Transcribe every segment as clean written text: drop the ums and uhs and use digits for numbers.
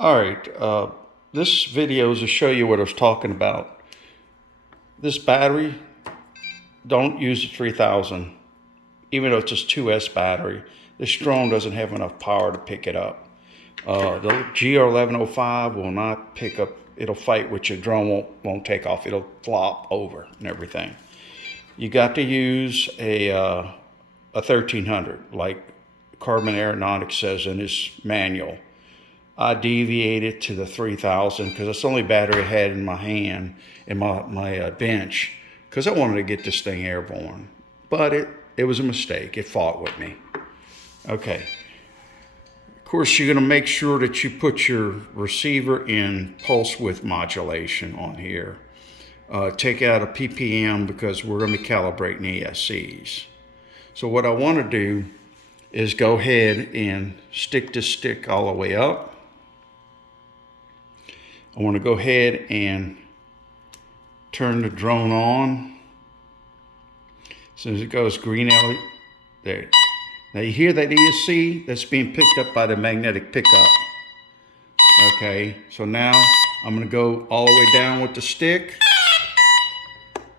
All right, this video is to show you what I was talking about. This battery, don't use the 3000, even though it's just 2S battery. This drone doesn't have enough power to pick it up. The GR1105 will not pick up, it'll fight with your drone, won't take off, it'll flop over and everything. You got to use a 1300, like Carbon Aeronautics says in his manual. I deviated to the 3000 because that's the only battery I had in my hand, in my bench, because I wanted to get this thing airborne. But it was a mistake. It fought with me. Okay. Of course, you're going to make sure that you put your receiver in pulse width modulation on here. Take out a PPM because we're going to be calibrating ESCs. So what I want to do is go ahead and stick this stick all the way up. I want to go ahead and turn the drone on. As soon as it goes green LED, there. Now you hear that ESC? That's being picked up by the magnetic pickup. Okay, so now I'm going to go all the way down with the stick.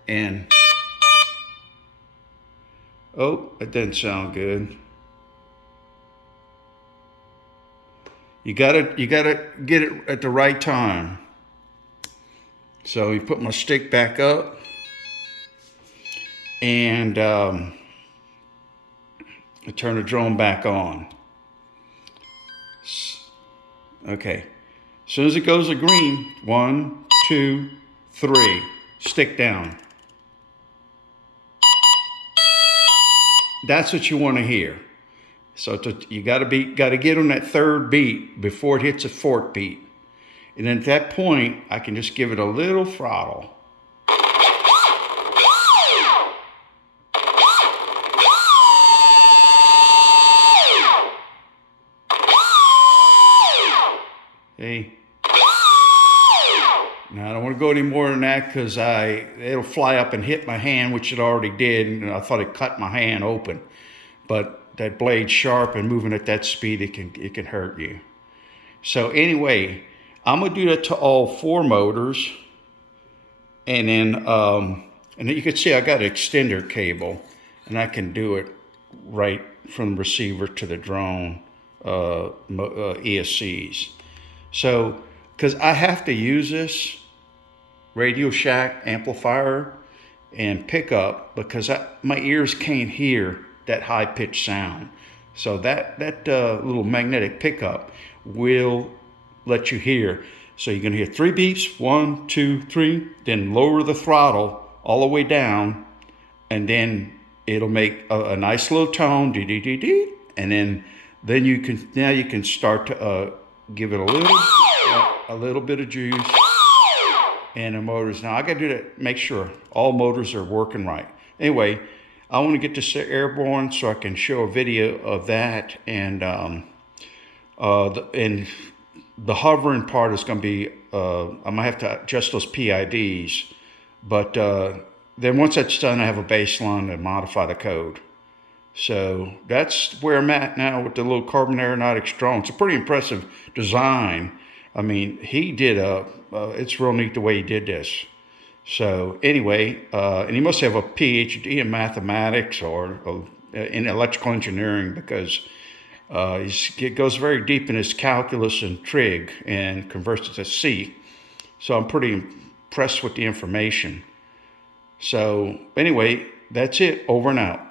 And, oh, that didn't sound good. You gotta get it at the right time. So you put my stick back up, and I turn the drone back on. Okay. As soon as it goes to green, 1, 2, 3, stick down. That's what you want to hear. So you got to get on that third beat before it hits a fourth beat. And then at that point, I can just give it a little throttle. Okay. Now I don't want to go any more than that because it'll fly up and hit my hand, which it already did, and I thought it cut my hand open. But that blade's sharp, and moving at that speed, it can hurt you. So anyway, I'm gonna do that to all 4 motors, and then you can see I got an extender cable, and I can do it right from the receiver to the drone ESCs. So, because I have to use this Radio Shack amplifier and pickup because my ears can't hear that high-pitched sound. So that little magnetic pickup will let you hear. So you're going to hear 3 beeps, 1, 2, 3, then lower the throttle all the way down, and then it'll make a nice little tone, dee-dee-dee-dee, and then you can start to give it a little bit of juice and the motors. Now I got to do that, make sure all motors are working right. Anyway, I want to get this airborne so I can show a video of that, and the hovering part is going to be, I might have to adjust those PIDs, but then once that's done, I have a baseline to modify the code. So that's where I'm at now with the little Carbon Aeronautics drone. It's a pretty impressive design. I mean, he did it's real neat the way he did this. So anyway, and he must have a PhD in mathematics or in electrical engineering because it goes very deep in his calculus and trig and converts it to C. So I'm pretty impressed with the information. So anyway, that's it. Over and out.